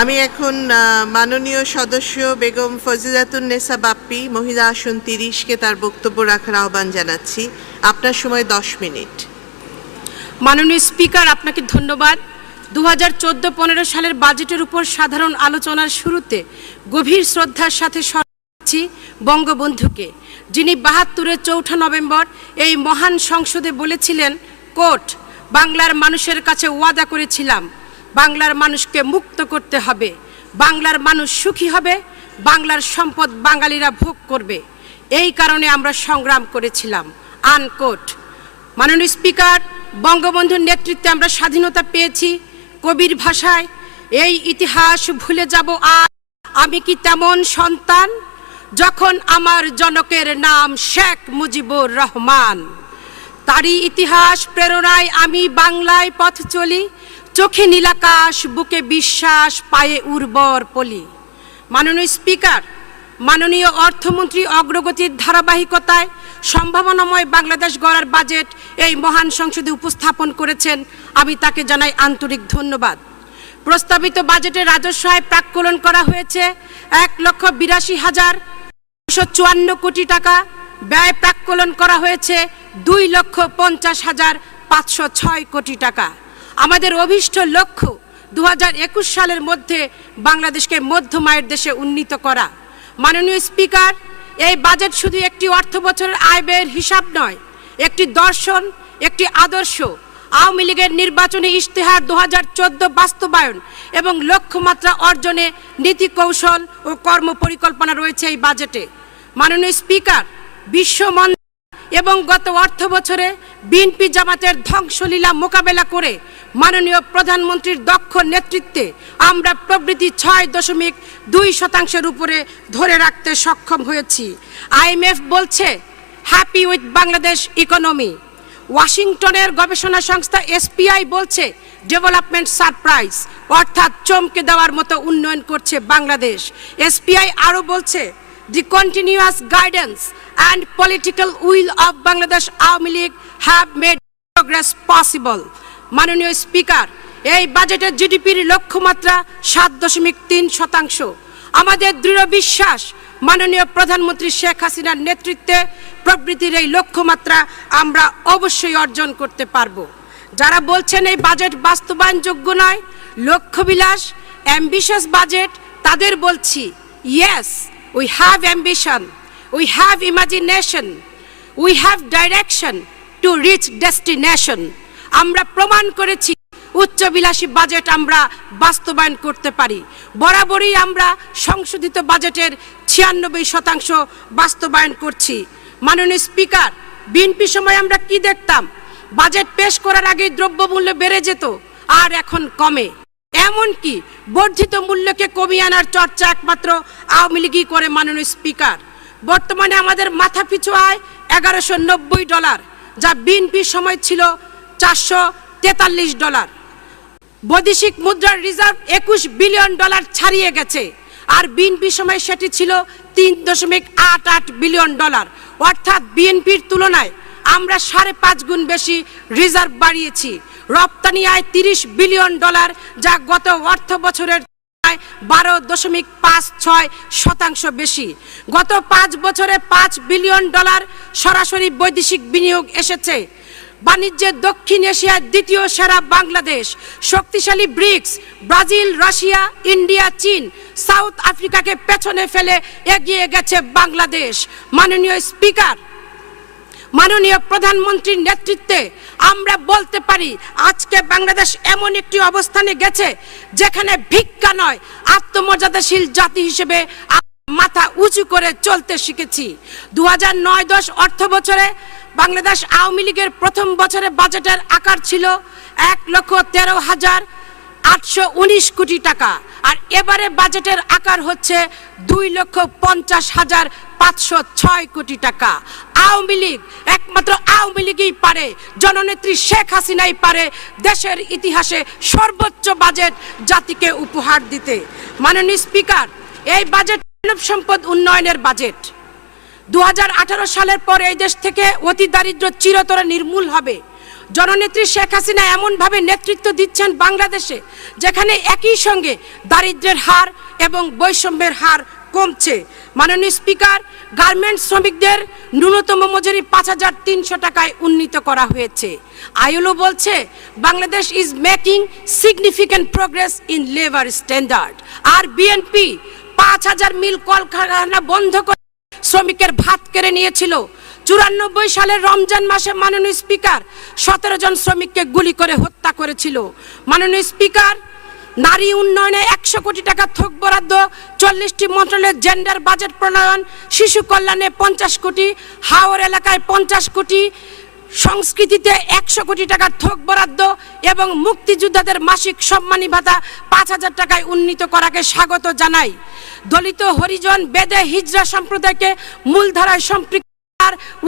আমি এখন মাননীয় সদস্য বেগম ফজিলাতুন্নেসা বাপ্পি মহিলা আসন 30-কে তার বক্তব্য রাখার আহ্বান জানাচ্ছি। আপনার সময় 10 মিনিট। মাননীয় স্পিকার, আপনাকে ধন্যবাদ। 2014-15 সালের বাজেটের উপর সাধারণ আলোচনার শুরুতে গভীর শ্রদ্ধার সাথে স্মরণ বঙ্গবন্ধুকে, যিনি 72-এর 4 নভেম্বর এই মহান সংসদে বলেছিলেন, কোট, বাংলার মানুষের কাছে ওয়াদা করেছিলাম বাংলার মানুষকে মুক্ত করতে হবে, বাংলার মানুষ সুখী হবে, বাংলার সম্পদ বাঙালিরা ভোগ করবে, এই কারণে আমরা সংগ্রাম করেছিলাম, আনকোট। মাননীয় স্পিকার, বঙ্গবন্ধুর নেতৃত্বে আমরা স্বাধীনতা পেয়েছি। কবির ভাষায়, এই ইতিহাস ভুলে যাব আর আমি কি তেমন সন্তান, যখন আমার জনকের নাম শেখ মুজিবুর রহমান। তারই ইতিহাস প্রেরণায় আমি বাংলায় পথ চলি, চোখে নীলাকাশ, বুকে বিশ্বাস, পায়ে উর্বর পলি। মাননীয় স্পিকার, মাননীয় অর্থমন্ত্রী অগ্রগতির ধারাবাহিকতায় সম্ভাবনাময় বাংলাদেশ গড়ার বাজেট এই মহান সংসদে উপস্থাপন করেছেন, আমি তাকে জানাই আন্তরিক ধন্যবাদ। প্রস্তাবিত বাজেটে রাজস্ব আয় প্রাক্কলন করা হয়েছে 1,82,954 কোটি টাকা, ব্যয় প্রাক্কলন করা হয়েছে 2,50,506 কোটি টাকা। আমাদের অভীষ্ট লক্ষ্য 2021 সালের মধ্যে বাংলাদেশকে মধ্যম আয়ের দেশে উন্নীত করা। মাননীয় স্পিকার, এই বাজেট শুধু একটি অর্থ বছরের আয় ব্যয়ের হিসাব নয়, একটি দর্শন, একটি আদর্শ। আওয়ামী লীগের নির্বাচনী ইশতেহার 2014 বাস্তবায়ন এবং লক্ষ্যমাত্রা অর্জনে নীতি কৌশল ও কর্মপরিকল্পনা রয়েছে এই বাজেটে। মাননীয় স্পিকার, বিশ্বমন্দা এবং গত অর্থ বছরে বিএনপি জামাতের ধ্বংসলীলা মোকাবেলা করে মাননীয় প্রধানমন্ত্রীর দক্ষ নেতৃত্বে আমরা প্রবৃদ্ধি 6.2% উপরে ধরে রাখতে সক্ষম হয়েছি। IMF বলছে হ্যাপি উইথ বাংলাদেশ ইকোনমি। ওয়াশিংটনের গবেষণা সংস্থা SPI বলছে ডেভেলপমেন্ট সারপ্রাইজ, অর্থাৎ চমকে দেওয়ার মতো উন্নয়ন করছে বাংলাদেশ। SPI আরও বলছে the continuous guidance and political will of Bangladesh Awami League have made progress possible. মাননীয় স্পিকার, এই বাজেটের জিডিপির লক্ষ্যমাত্রা 7.3%। আমাদের দৃঢ় বিশ্বাস মাননীয় প্রধানমন্ত্রী শেখ হাসিনার নেতৃত্বে প্রবৃদ্ধির এই লক্ষ্যমাত্রা আমরা অবশ্যই অর্জন করতে পারব। যারা বলছেন এই বাজেট বাস্তবায়নযোগ্য নয়, লক্ষ্যবিলাস, অ্যাম্বিশাস বাজেট, তাদের বলছি yes, we have ambition, we have imagination, we have direction to reach destination. আমরা প্রমাণ করেছি উচ্চবিলাসী বাজেট আমরা বাস্তবায়ন করতে পারি। বরাবরই আমরা সংশোধিত বাজেটের 96% বাস্তবায়ন করছি। মাননীয় স্পিকার, বিএনপি সময় আমরা কি দেখতাম? বাজেট পেশ করার আগেই দ্রব্যমূল্য বেড়ে যেত, আর এখন কমে। এমনকি বর্ধিত মূল্যকে কমিয়ে আনার চর্চা একমাত্র আওয়ামী লীগই করে। মাননীয় স্পিকার, বর্তমানে আমাদের মাথাপিছু আয় $1190, যা বিএনপির সময় ছিল $443। বৈদেশিক মুদ্রার রিজার্ভ $21 বিলিয়ন ছাড়িয়ে গেছে, আর বিএনপির সময় সেটি ছিল $3.88 বিলিয়ন। অর্থাৎ বিএনপির তুলনায় আমরা 5.5 গুণ বেশি রিজার্ভ বাড়িয়েছি। রপ্তানি আয় $30 বিলিয়ন, যা গত অর্থ বছরের 12.56% বেশি। গত 5 বছরে $5 বিলিয়ন সরাসরি বৈদেশিক বিনিয়োগ এসেছে। বাণিজ্যে দক্ষিণ এশিয়ার দ্বিতীয় সেরা বাংলাদেশ। শক্তিশালী ব্রিক্স, ব্রাজিল, রাশিয়া, ইন্ডিয়া, চীন, সাউথ আফ্রিকাকে পেছনে ফেলে এগিয়ে গেছে বাংলাদেশ। মাননীয় স্পিকার, মাননীয় প্রধানমন্ত্রীর নেতৃত্বে আমরা বলতে পারি আজকে বাংলাদেশ এমন একটি অবস্থানে গেছে যেখানে ভিক্ষা নয়, আত্মমর্যাদাশীল জাতি হিসেবে মাথা উঁচু করে চলতে শিখেছি। 2009-10 অর্থ বছরে বাংলাদেশ আওয়ামী লীগের প্রথম বছরে বাজেটের আকার ছিল 1,13,819 কোটি টাকা, আর এবারে বাজেটের আকার হচ্ছে 2,50,506 কোটি টাকা। আওয়ামী লীগ, একমাত্র আওয়ামী লীগই পারে, জননেত্রী শেখ হাসিনাই পারে দেশের ইতিহাসে সর্বোচ্চ বাজেট জাতিকে উপহার দিতে। মাননীয় স্পিকার, এই বাজেট মানব সম্পদ উন্নয়নের বাজেট। 2018 সালের পর এই দেশ থেকে অতি দারিদ্র্য চিরতরে নির্মূল হবে। জননেত্রী শেখ হাসিনা এমনভাবে নেতৃত্ব দিচ্ছেন বাংলাদেশে, যেখানে একই সঙ্গে দারিদ্র্যের হার এবং বৈষম্যের হার কমছে। মাননীয় স্পিকার, গার্মেন্টস শ্রমিকদের ন্যূনতম মজুরি ৫,৩০০ টাকায় উন্নীত করা হয়েছে। আইএলও বলছে Bangladesh is making significant progress in labour standard. আর বিএনপি ৫,০০০ মিল কলকারখানা বন্ধ করে শ্রমিকের ভাত কেড়ে নিয়েছিল। ৯৪ সালের রমজান মাসে মাননীয় স্পিকার ১৭ জন শ্রমিককে গুলি করে হত্যা করেছিল। মাননীয় স্পিকার, নারী উন্নয়নে ১০০ কোটি টাকা থোক বরাদ্দ, ৪০টি মন্ত্রণালয়ের জেন্ডার বাজেট প্রণয়ন, শিশু কল্যাণে ৫০ কোটি, হাওর এলাকায় ৫০ কোটি, সংস্কৃতিতে ১০০ কোটি টাকার থোক বরাদ্দ এবং মুক্তিযোদ্ধাদের মাসিক সম্মানী ভাতা ৫,০০০ টাকায় উন্নীত করাকে স্বাগত জানাই। দলিত, হরিজন, বেদে, হিজড়া সম্প্রদায়কে মূলধারায় সম্পৃক্ত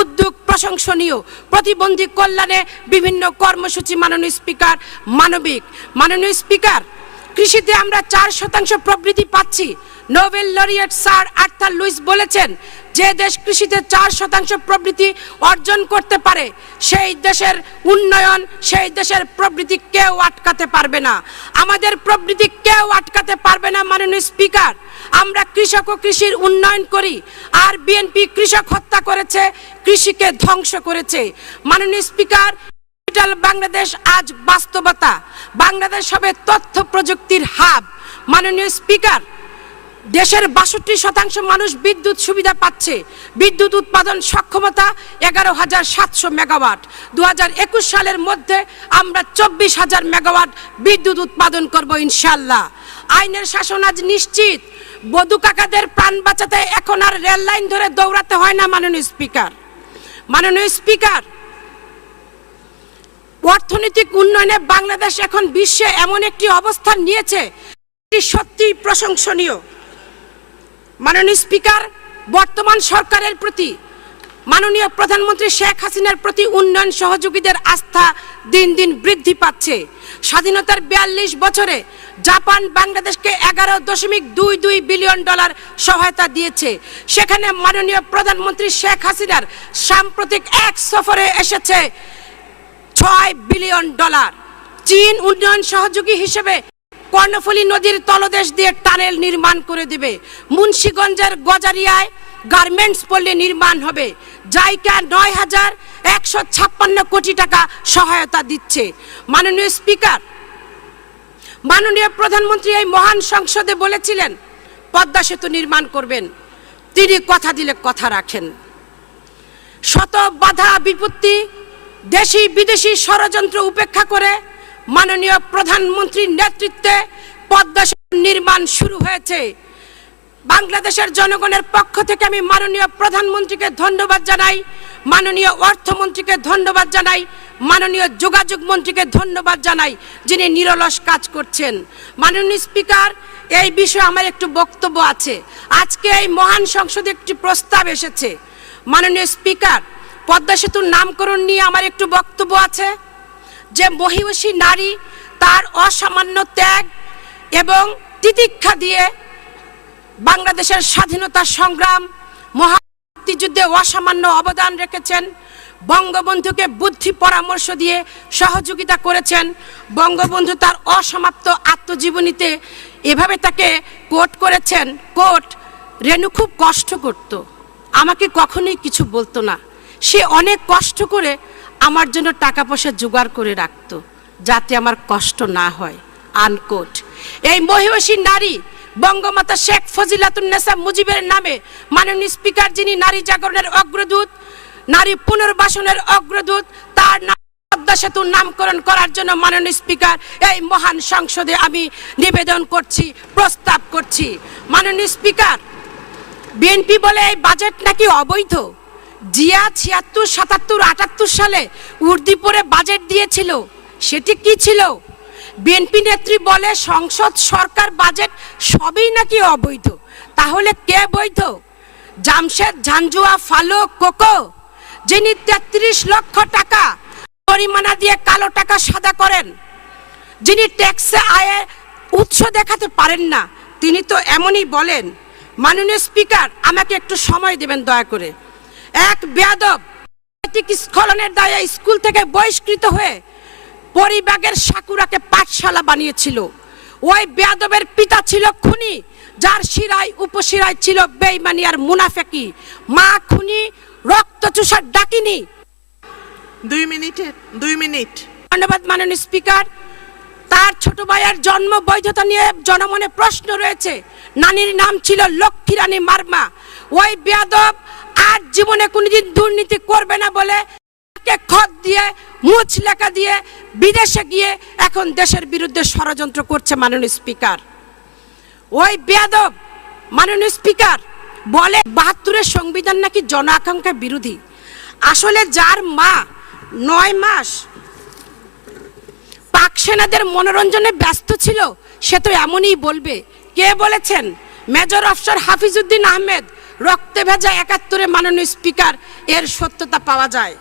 উদ্যোগ প্রশংসনীয়। প্রতিবন্ধী কল্যাণে বিভিন্ন কর্মসূচি মাননীয় স্পিকার মানবিক। মাননীয় স্পিকার, কৃষিতে আমরা ৪% প্রবৃদ্ধি পাচ্ছি। Nobel laureate sir Arthur Lewis বলেছেন, যে দেশ কৃষিতে ৪% প্রবৃদ্ধি অর্জন করতে পারে সেই দেশের উন্নয়ন, সেই দেশের প্রবৃদ্ধি কেউ আটকাতে পারবে না। আমাদের প্রবৃদ্ধি কেউ আটকাতে পারবে না। মাননীয় স্পিকার, আমরা কৃষক ও কৃষির উন্নয়ন করি, আর বিএনপি কৃষক হত্যা করেছে, কৃষিকে ধ্বংস করেছে। মাননীয় স্পিকার, ডিজিটাল বাংলাদেশ আজ বাস্তবতা। বাংলাদেশ হবে তথ্য প্রযুক্তির হাব। মাননীয় স্পিকার, দেশের ৬২% মানুষ বিদ্যুৎ সুবিধা পাচ্ছে। বিদ্যুৎ উৎপাদন সক্ষমতা ১১,৭০০ মেগাওয়াট। ২০২১ সালের মধ্যে আমরা ২৪,০০০ মেগাওয়াট বিদ্যুৎ উৎপাদন করব ইনশাআল্লাহ। আইনের শাসন আজ নিশ্চিত। বধূ কাকাদের প্রাণ বাঁচাতে এখন আর রেল লাইন ধরে দৌড়াতে হয় না। মাননীয় স্পিকার, মাননীয় স্পিকার, অর্থনৈতিক উন্নয়নে বাংলাদেশ এখন বিশ্বে এমন একটি অবস্থান নিয়েছে, এটি সত্যিই প্রশংসনীয়। মাননীয় স্পিকার, বর্তমান সরকারের প্রতি, মাননীয় প্রধানমন্ত্রী শেখ হাসিনার প্রতি উন্নয়ন সহযোগীদের আস্থা দিন দিন বৃদ্ধি পাচ্ছে। স্বাধীনতার ৪২ বছরে জাপান বাংলাদেশকে $11.22 বিলিয়ন সহায়তা দিয়েছে। সেখানে মাননীয় প্রধানমন্ত্রী শেখ হাসিনার সাম্প্রতিক এক সফরে এসেছে $6 বিলিয়ন। চীন উন্নয়ন সহযোগী হিসেবে কর্ণফুলী নদীর তলদেশ দিয়ে টানেল নির্মাণ করে দেবে। মুন্সিগঞ্জের গজারিয়ায় গার্মেন্টস পল্লী নির্মাণ হবে। জাইকা ৯,১৫৬ কোটি টাকা সহায়তা দিচ্ছে। মাননীয় স্পিকার, মাননীয় প্রধানমন্ত্রী এই মহান সংসদে বলেছিলেন পদ্মা সেতু নির্মাণ করবেন। তিনি কথা দিলে কথা রাখেন। শত বাধা বিপত্তি, দেশি বিদেশি ষড়যন্ত্র উপেক্ষা করে মাননীয় প্রধানমন্ত্রীর নেতৃত্বে পদ্মা সেতু নির্মাণ শুরু হয়েছে। বাংলাদেশের জনগণের পক্ষ থেকে আমি মাননীয় প্রধানমন্ত্রীকে ধন্যবাদ জানাই, মাননীয় অর্থমন্ত্রীকে ধন্যবাদ জানাই, মাননীয় যোগাযোগ মন্ত্রীকে ধন্যবাদ জানাই, যিনি নিরলস কাজ করছেন। মাননীয় স্পিকার, এই বিষয়ে আমার একটু বক্তব্য আছে। আজকে এই মহান সংসদে একটি প্রস্তাব এসেছে। মাননীয় স্পিকার, পদ্মা সেতুর নামকরণ নিয়ে আমার একটু বক্তব্য আছে। যে মহিষী নারী তার অসামান্য ত্যাগ এবং তিতিক্ষা দিয়ে বাংলাদেশের স্বাধীনতা সংগ্রাম, মুক্তিযুদ্ধে অসামান্য অবদান রেখেছেন, বঙ্গবন্ধুকে বুদ্ধি পরামর্শ দিয়ে সহযোগিতা করেছেন। বঙ্গবন্ধু তার অসমাপ্ত আত্মজীবনীতে এভাবে তাকে কোট করেছেন, কোট, রেণু খুব কষ্ট করত, আমাকে কখনোই কিছু বলতো না, সে অনেক কষ্ট করে আমার জন্য টাকা পয়সা জোগাড় করে রাখতো যাতে আমার কষ্ট না হয়, আনকোট। এই মহিষী নারী বঙ্গমাতা শেখ ফজিলাতুন্নেসা মুজিবের নামে মাননীয় স্পিকার, যিনি নারী জাগরণের অগ্রদূত, নারী পুনর্বাসনের অগ্রদূত, তার নাম পদ্মা সেতুর নামকরণ করার জন্য মাননীয় স্পিকার এই মহান সংসদে আমি নিবেদন করছি, প্রস্তাব করছি। মাননীয় স্পিকার, বিএনপি বলে এই বাজেট নাকি অবৈধ। জিয়া ৭৬, ৭৭, ৭৮ সালে উর্দিপুরে বাজেট দিয়েছিল, সেটি কি ছিল? বিএনপি নেত্রী বলে সংসদ, সরকার, বাজেট সবই নাকি অবৈধ। তাহলে কে বৈধ? জামশেদ, ঝাঞ্জুয়া, ফালুক, কোকো, যিনি ৩৩ লক্ষ টাকা জরিমানা দিয়ে কালো টাকা সাদা করেন, যিনি ট্যাক্সে আয়ের উৎস দেখাতে পারেন না, তিনি তো এমনই বলেন। মাননীয় স্পিকার, আমাকে একটু সময় দেবেন দয়া করে। এক বেয়াদব রাজনৈতিক স্খলনের দায়ে স্কুল থেকে বহিষ্কৃত হয়ে পরিবাগের সাকুরাকে পাঠশালা বানিয়েছিল। ওই বেয়াদবের পিতা ছিল খুনি, যার শিরায় উপশিরায় ছিল বেঈমানি আর মুনাফেকি। মা খুনি, রক্তচোষার ডাকিনি। 2 মিনিট। ধন্যবাদ মাননীয় স্পিকার। তার ছোট ভাইয়ের জন্ম বৈধতা নিয়ে জনমনে প্রশ্ন রয়েছে। নানির নাম ছিল লক্ষ্মী রানী মার্মা। ওই বেয়াদব আর জীবনে কোনোদিন দুর্নীতি করবে না বলে খত দিয়ে মুছ লেখা দিয়ে বিদেশে গিয়ে এখন দেশের বিরুদ্ধে ষড়যন্ত্র করছে মাননীয় স্পিকার। ওই বেয়াদব মাননীয় স্পিকার বলে ৭২-এর সংবিধান নাকি জন আকাঙ্ক্ষা বিরোধী। আসলে যার মা ৯ মাস পাক সেনাদের মনোরঞ্জনে ব্যস্ত ছিল সে তো এমনই বলবে। কে বলেছেন? Major officer Hafizuddin Ahmed. রক্তে ভেজা ৭১-এ মাননীয় স্পিকার এর সত্যতা পাওয়া যায়।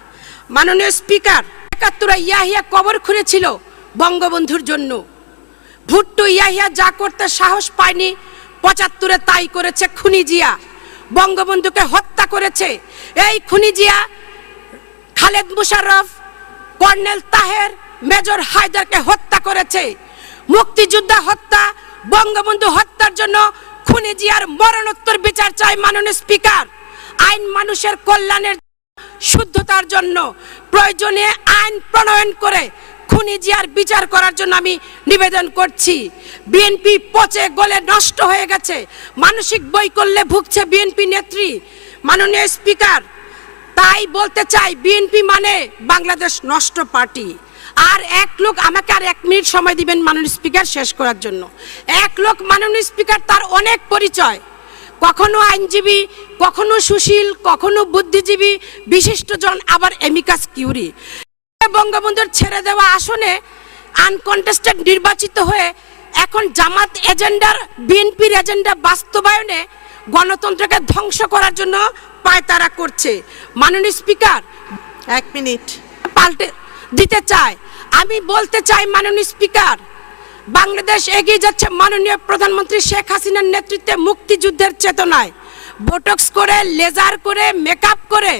মাননীয় স্পিকার, ৭১-এ ইয়াহিয়া কবর খুঁড়েছিল বঙ্গবন্ধুর জন্য। ভুট্টো ইয়াহিয়া যা করতে সাহস পায়নি ৭৫-এ তাই করেছে খুনি জিয়া। বঙ্গবন্ধুকে হত্যা করেছে এই খুনি জিয়া। খালেদ মুশাররফ, কর্নেল তাহের, মেজর হায়দারকে হত্যা করেছে। মুক্তিযোদ্ধা হত্যা, বঙ্গবন্ধু হত্যার জন্য খুনি জিয়ার মরণোত্তর বিচার চাই মাননীয় স্পিকার। আইন মানুষের কল্যাণের শুদ্ধতার জন্য প্রয়োজনে আইন প্রণয়ন করে খুনি জিয়ার বিচার করার জন্য আমি নিবেদন করছি। বিএনপি পচে গলে নষ্ট হয়ে গেছে, মানসিক বৈকল্যে ভুগছে বিএনপি নেত্রী। মাননীয় স্পিকার, তাই বলতে চাই বিএনপি মানে বাংলাদেশ নষ্ট পার্টি। আর এক লোক, আমাকে আর 1 মিনিট সময় দিবেন মাননীয় স্পিকার শেষ করার জন্য। এক লোক মাননীয় স্পিকার, তার অনেক পরিচয়। কখনো আইনজীবী, কখনো সুশীল, কখনো বুদ্ধিজীবী, বিশিষ্টজন, আবার এমিকাস কিউরি। বঙ্গবন্ধুর ছেড়ে দেওয়া আসনে আনকন্টেস্টেড নির্বাচিত হয়ে এখন জামাত এজেন্ডার, বিএনপির এজেন্ডা বাস্তবায়নে গণতন্ত্রকে ধ্বংস করার জন্য পায়তারা করছে। মাননীয় স্পিকার, 1 মিনিট পাল্টে দিতে চাই। আমি বলতে চাই মাননীয় স্পিকার, বাংলাদেশ এগিয়ে যাচ্ছে মাননীয় প্রধানমন্ত্রী শেখ হাসিনার নেতৃত্বে মুক্তিযুদ্ধের চেতনায়। বোটক্স করে, লেজার করে, মেকআপ করে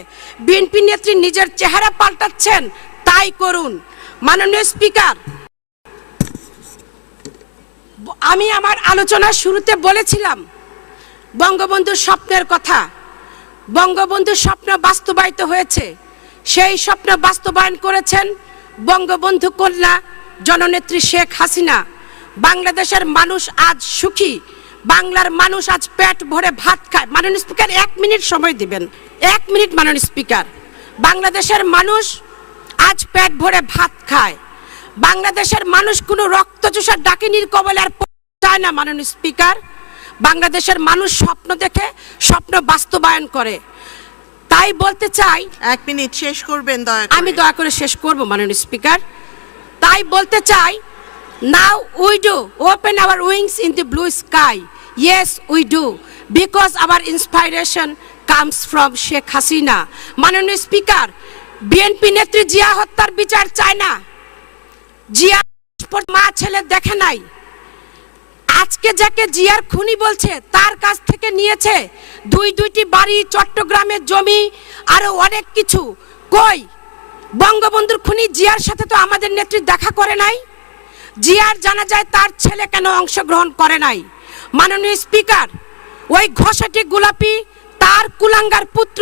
বিএনপি নেত্রী নিজের চেহারা পাল্টাচ্ছেন, তাই করুন। মাননীয় স্পিকার, আমি আমার আলোচনার শুরুতে বলেছিলাম বঙ্গবন্ধুর স্বপ্নের কথা। বঙ্গবন্ধুর স্বপ্ন বাস্তবায়িত হয়েছে। সেই স্বপ্ন বাস্তবায়ন করেছেন বঙ্গবন্ধু কন্যা জননেত্রী শেখ হাসিনা। বাংলাদেশের মানুষ আজ সুখী, বাংলার মানুষ আজ পেট ভরে ভাত খায়। মাননীয় স্পিকার, 1 মিনিট সময় দিবেন। 1 মিনিট মাননীয় স্পিকার। বাংলাদেশের মানুষ আজ পেট ভরে ভাত খায়। বাংলাদেশের মানুষ কোনো রক্তচোষা ডাকিনীর কবলে আর চায় না মাননীয় স্পিকার। বাংলাদেশের মানুষ স্বপ্ন দেখে, স্বপ্ন বাস্তবায়ন করে। তাই বলতে চাই, 1 মিনিট শেষ করবেন দয়া করে। আমি দয়া করে শেষ করব মাননীয় স্পিকার। তাই বলতে চাই, now we do open our wings in the blue sky. Yes we do, because our inspiration comes from Sheikh Hasina. মাননীয় স্পিকার, বিএনপি নেত্রী জিয়া হত্যার বিচার চায় না। জিয়া মা ছেলে দেখে নাই। আজকে যাকে জিয়ার খুনি বলছে তার কাছ থেকে নিয়েছে 2টি বাড়ি, চট্টগ্রামের জমি, আরো অনেক কিছু। কই বঙ্গবন্ধুর খুনি জিয়ার সাথে তো আমাদের নেত্রী দেখা করে নাই। জিয়ার জানা যায় তার ছেলে কেন অংশগ্রহণ করে নাই। মাননীয় স্পিকার, ওই ঘষাটি গোলাপি তার কুলাঙ্গার পুত্র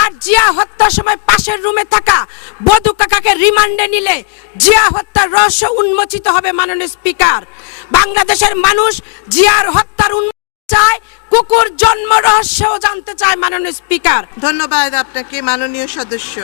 আর জিয়া হত্যার সময় পাশের রুমে থাকা বধু কাকাকে রিমান্ডে নিলে জিয়া হত্যার রহস্য উন্মোচিত হবে। মাননীয় স্পিকার, বাংলাদেশের মানুষ জিয়ার হত্যার চায়, কুকুর জন্ম রহস্যও জানতে চায়। মাননীয় স্পিকার, ধন্যবাদ আপনাকে মাননীয় সদস্য।